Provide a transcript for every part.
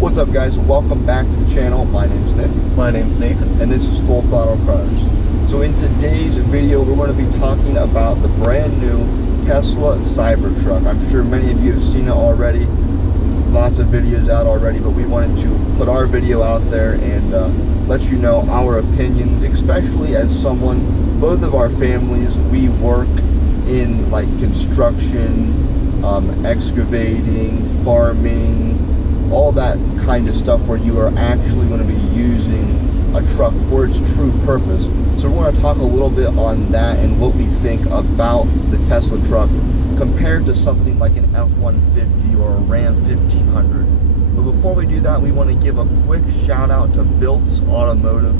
What's up, guys? Welcome back to the channel. My name's Nick. My name's Nathan. And this is Throttle Cars. So in today's video, we're going to be talking about the brand new Tesla CyberTruck. I'm sure many of you have seen it already. Lots of videos out already, but we wanted to put our video out there and let you know our opinions, especially as someone, both of our families, we work in like construction, excavating, farming, all that kind of stuff where you are actually going to be using a truck for its true purpose. So we're going to talk a little bit on that and what we think about the Tesla truck compared to something like an F-150 or a Ram 1500. But before we do that, we want to give a quick shout out to Bilt's Automotive.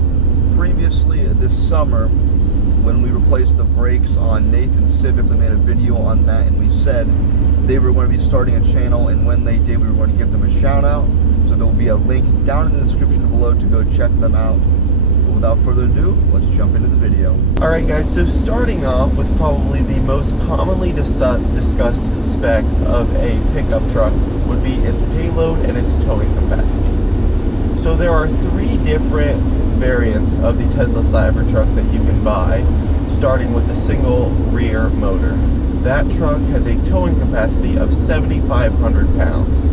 Previously this summer, when we replaced the brakes on Nathan's Civic, we made a video on that and we said they were going to be starting a channel, and when they did, we were going to give them a shout out. So there will be a link down in the description below to go check them out. But without further ado, let's jump into the video. Alright guys, so starting off with probably the most commonly discussed spec of a pickup truck would be its payload and its towing capacity. So there are three different variants of the Tesla CyberTruck that you can buy, starting with the single rear motor. That truck has a towing capacity of 7,500 pounds.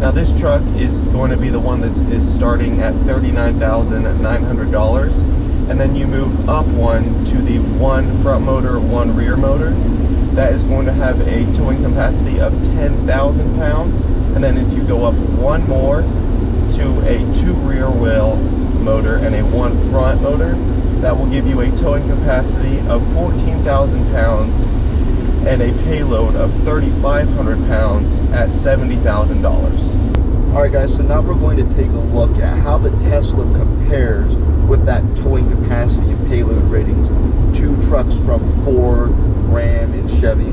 Now this truck is going to be the one that is starting at $39,900, and then you move up one to the one front motor, one rear motor. That is going to have a towing capacity of 10,000 pounds, and then if you go up one more to a two rear wheel motor and a one front motor, that will give you a towing capacity of 14,000 pounds and a payload of 3,500 pounds at $70,000. Alright guys, so now we're going to take a look at how the Tesla compares with that towing capacity and payload ratings to trucks from Ford, Ram, and Chevy.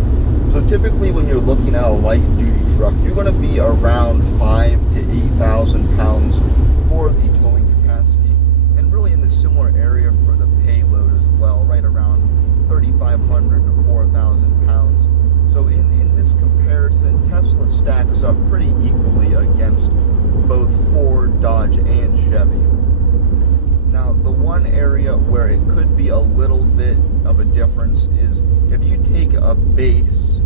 So typically when you're looking at a light duty truck, you're going to be around 5,000 to 8,000 pounds for the towing capacity, and really in the similar area for the payload as well, right around 3,500 to 4,000 pounds. So in this comparison, Tesla stacks up pretty equally against both Ford, Dodge, and Chevy. Now, the one area where it could be a little bit of a difference is if you take a base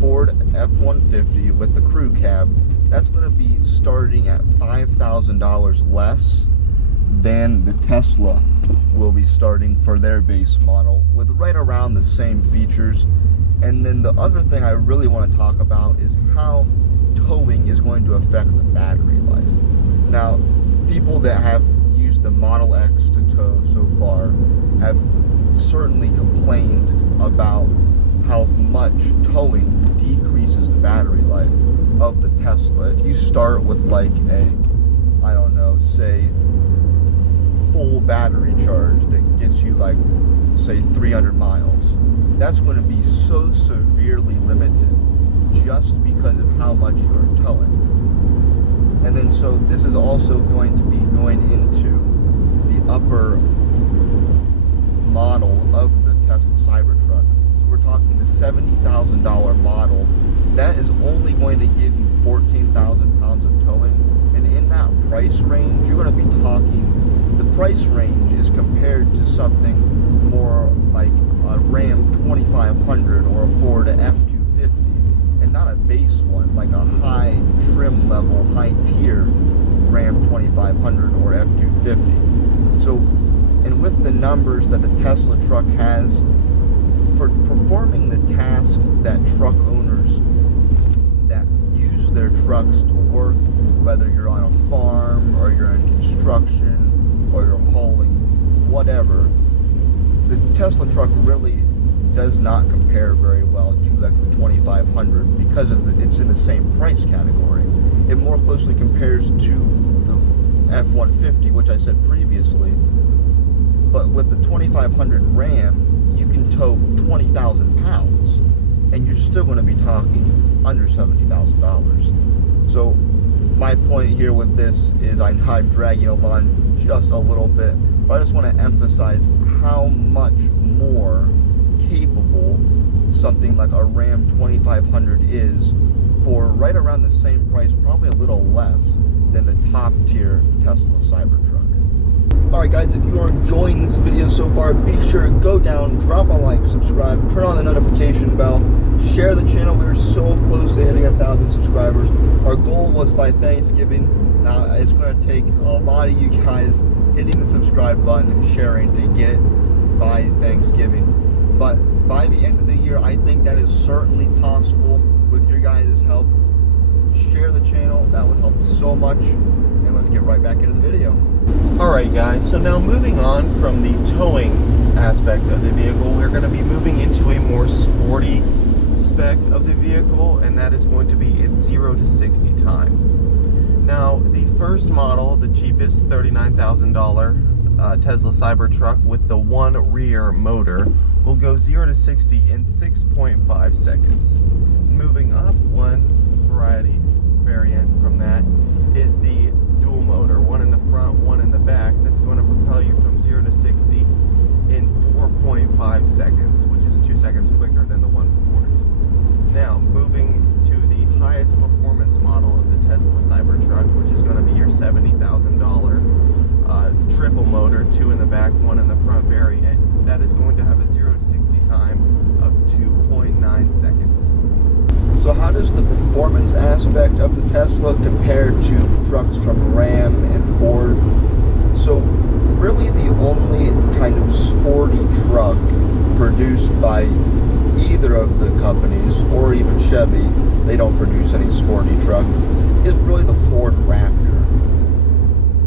Ford F-150 with the crew cab, that's going to be starting at $5,000 less than the Tesla will be starting for their base model, with right around the same features. And then the other thing I really want to talk about is how towing is going to affect the battery life. Now, people that have used the Model X to tow so far have certainly complained about how much towing decreases the battery life of the Tesla. If you start with like a, I don't know, say full battery charge that gets you like, say, 300 miles, that's going to be so severely limited just because of how much you're towing. And then so this is also going to be going into the upper model of the Tesla CyberTruck. So we're talking the $70,000 model. That is only going to give you 14,000 pounds of towing. And in that price range, you're going to be talking, the price range is compared to something more like a Ram 2500 or a Ford F-250, and not a base one, like a high trim level, high tier Ram 2500 or F-250. So, and with the numbers that the Tesla truck has for performing the tasks that truck owners that use their trucks to work, whether you're on a farm or you're in construction or you're hauling whatever, the Tesla truck really does not compare very well to like the 2500 because of it's in the same price category. It more closely compares to the F-150, which I said previously, but with the 2500 Ram, you can tow 20,000 pounds and you're still going to be talking under $70,000. So my point here with this is, I'm dragging along just a little bit, but I just want to emphasize how much more capable something like a Ram 2500 is for right around the same price, probably a little less than the top tier Tesla CyberTruck. Alright guys, if you are enjoying this video so far, be sure to go down, drop a like, subscribe, turn on the notification bell, share the channel. We're so close to hitting 1,000 subscribers. Our goal was by Thanksgiving. Now it's going to take a lot of you guys hitting the subscribe button and sharing to get it by Thanksgiving. But by the end of the year, I think that is certainly possible with your guys' help. Share the channel, that would help so much. And let's get right back into the video. Alright guys, so now moving on from the towing aspect of the vehicle, we're going to be moving into a more sporty spec of the vehicle, and that is going to be its 0 to 60 time. Now, the first model, the cheapest $39,000 Tesla CyberTruck with the one rear motor, will go 0 to 60 in 6.5 seconds. Moving up one variant from that is the dual motor, one in the front, one in the back, that's going to propel you from 0 to 60 in 4.5 seconds, which is 2 seconds quicker than the one before it. Now, moving to the highest performance model of the Tesla CyberTruck, which is going to be your $70,000 triple motor, 2 in the back, 1 in the front variant, that is going to have a 0 to 60 time of 2.9 seconds. So how does the performance aspect of the Tesla compare to trucks from Ram and Ford? So really the only kind of sporty truck produced by either of the companies, or even Chevy, they don't produce any sporty truck, is really the Ford Raptor.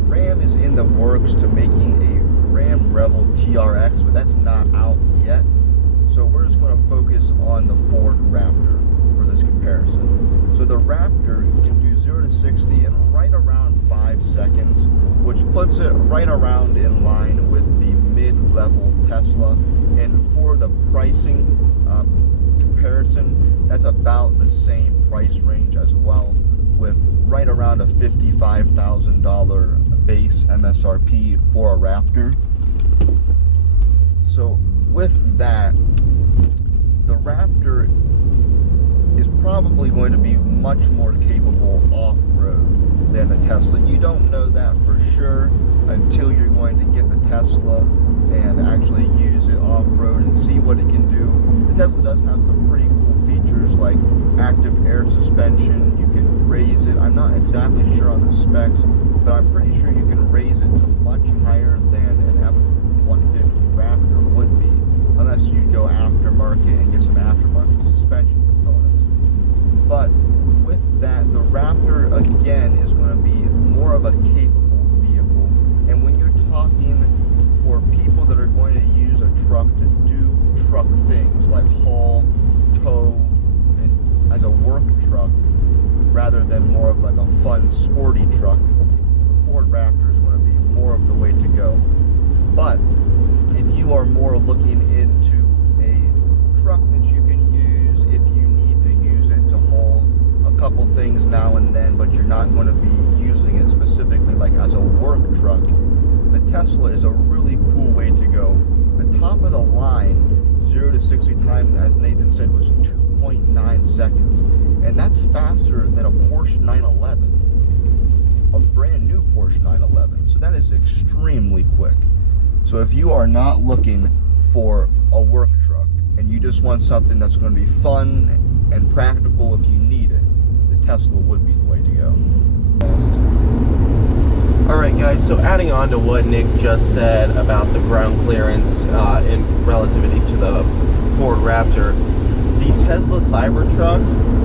Ram is in the works to making a Ram Rebel TRX, but that's not out yet. So we're just going to focus on the Ford Raptor for this comparison. So the Raptor can do 0 to 60 in right around 5 seconds, which puts it right around in line with the mid-level Tesla. And for the pricing comparison, that's about the same price range as well, with right around a $55,000 base MSRP for a Raptor. So with that, the Raptor is probably going to be much more capable off-road than the Tesla. You don't know that for sure until you're going to get the Tesla and actually use it off-road and see what it can do. The Tesla does have some pretty cool features like active air suspension. You can raise it. I'm not exactly sure on the specs, but I'm pretty sure you can raise it to much higher than an F-150 Raptor would be, unless you go aftermarket and get some aftermarket suspension components. But with that, the Raptor again is going to be more of a capable vehicle. And when you're talking for people that are going to use a truck to do truck things like haul, tow, and as a work truck, rather than more of like a fun, sporty truck, the Ford Raptor is going to be more of the way to go. But if you are more looking into a truck that you can use if you need to use it to haul a couple things now and then, but you're not going to be using it specifically like as a work truck, the Tesla is a really cool way to go. The top of the line 0 to 60 time, as Nathan said, was 2.9 seconds, and that's faster than a Porsche 911, a brand new Porsche 911. So that is extremely quick. So if you are not looking for a work truck and you just want something that's going to be fun and practical if you need it, the Tesla would be the way to go. Alright guys, so adding on to what Nick just said about the ground clearance in relativity to the Ford Raptor, the Tesla CyberTruck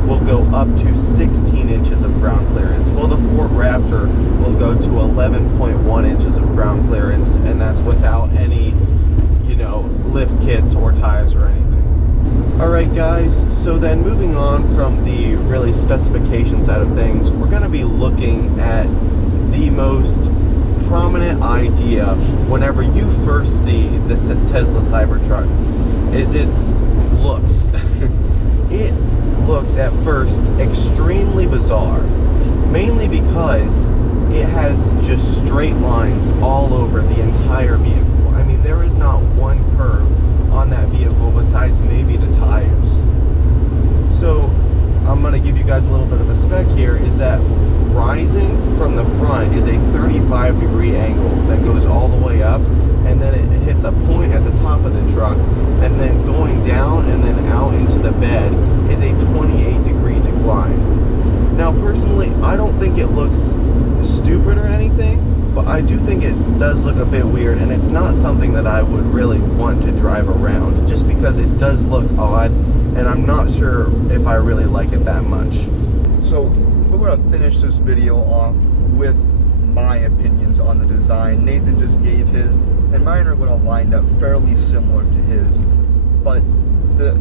will go up to 16 inches of ground clearance, while the Ford Raptor will go to 11.1 inches of ground clearance, and that's without any, lift kits or ties or anything. Alright guys, so then moving on from the really specification side of things, we're going to be looking at the most prominent idea whenever you first see this Tesla CyberTruck is its looks. It looks at first extremely bizarre, mainly because it has just straight lines all over the entire vehicle. I mean, there is not one curve on that vehicle besides maybe the tires. So I'm going to give you guys a little 45-degree angle that goes all the way up, and then it hits a point at the top of the truck, and then going down and then out into the bed is a 28-degree decline. Now, personally, I don't think it looks stupid or anything, but I do think it does look a bit weird, and it's not something that I would really want to drive around, just because it does look odd, and I'm not sure if I really like it that much. So we're going to finish this video off with my opinions on the design. Nathan just gave his, and mine are going to line up fairly similar to his, but the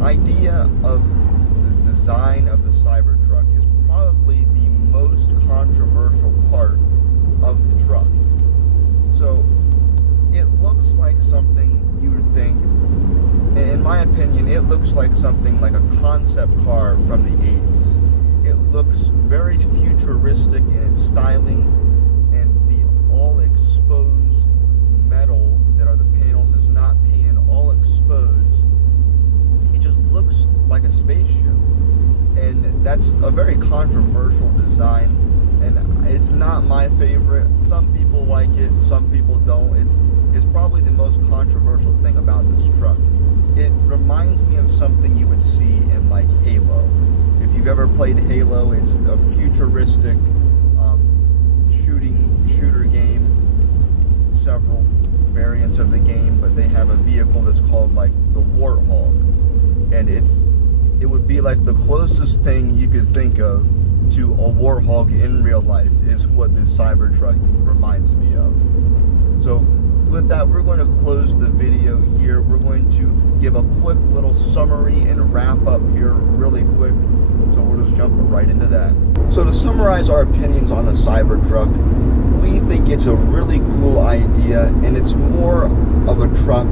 idea of the design of the Cybertruck is probably the most controversial part of the truck. So it looks like something you would think, in my opinion, it looks like something like a concept car from the 80s. It looks very futuristic in its styling, and the all-exposed metal that are the panels is not painted all exposed. It just looks like a spaceship, and that's a very controversial design, and it's not my favorite. Some people like it, some people don't. It's probably the most controversial thing about this truck. It reminds me of something you would see in like Halo. If you've ever played Halo, it's a futuristic shooter game. Several variants of the game, but they have a vehicle that's called like the Warthog, and it would be like the closest thing you could think of to a Warthog in real life is what this Cybertruck reminds me of. So with that, we're going to close the video here. We're going to give a quick little summary and wrap up here really quick. So we'll just jump right into that. So to summarize our opinions on the Cybertruck, we think it's a really cool idea, and it's more of a truck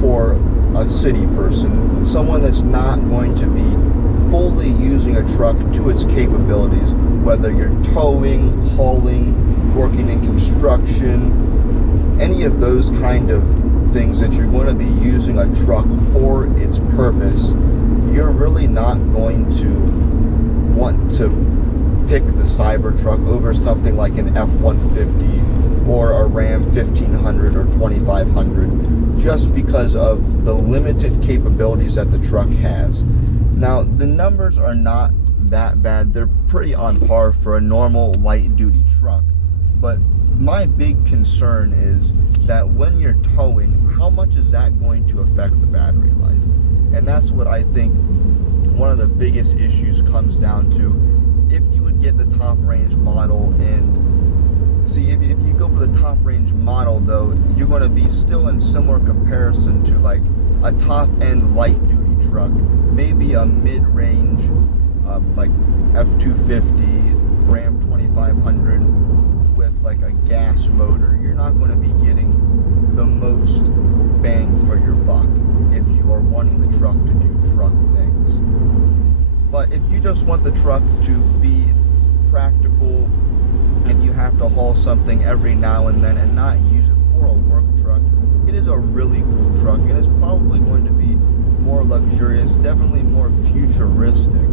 for a city person, someone that's not going to be fully using a truck to its capabilities, whether you're towing, hauling, working in construction, any of those kind of things that you're going to be using a truck for its purpose. You're really not going to want to pick the Cybertruck over something like an F-150 or a Ram 1500 or 2500, just because of the limited capabilities that the truck has. Now, the numbers are not that bad. They're pretty on par for a normal light-duty truck, but my big concern is that when you're towing, how much is that going to affect the battery life? And that's what I think one of the biggest issues comes down to. If you would get the top range model, and see, if you go for the top range model though, you're going to be still in similar comparison to like a top end light duty truck, maybe a mid-range like F-250, Ram 2500 with like a gas motor. You're not going to be getting the most bang for your buck if you are wanting the truck to do truck things. But if you just want the truck to be practical, if you have to haul something every now and then and not use it for a work truck, it is a really cool truck, and it's probably going to be more luxurious, definitely more futuristic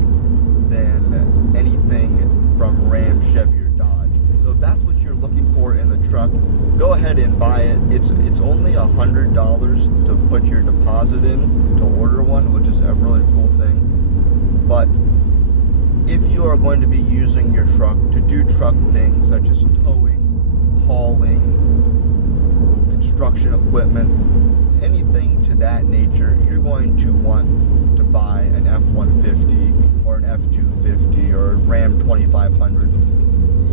than anything from Ram, Chevy, or Dodge. So if that's what you're looking for in the truck, go ahead and buy it. It's only $100 to put your deposit in to order one, which is a really cool thing. But if you are going to be using your truck to do truck things such as towing, hauling, construction equipment, anything to that nature, you're going to want to buy an F-150 or an F-250 or a Ram 2500.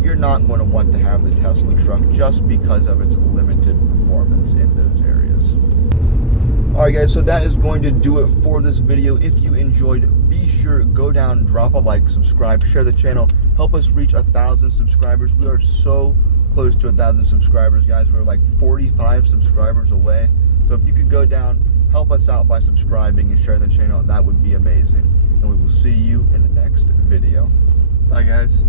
You're not going to want to have the Tesla truck just because of its limited performance in those areas. Alright guys, so that is going to do it for this video. If you enjoyed, be sure go down, drop a like, subscribe, share the channel, help us reach 1,000 subscribers. We are so close to 1,000 subscribers, guys. We're like 45 subscribers away. So if you could go down, help us out by subscribing and sharing the channel, that would be amazing. And we will see you in the next video. Bye guys.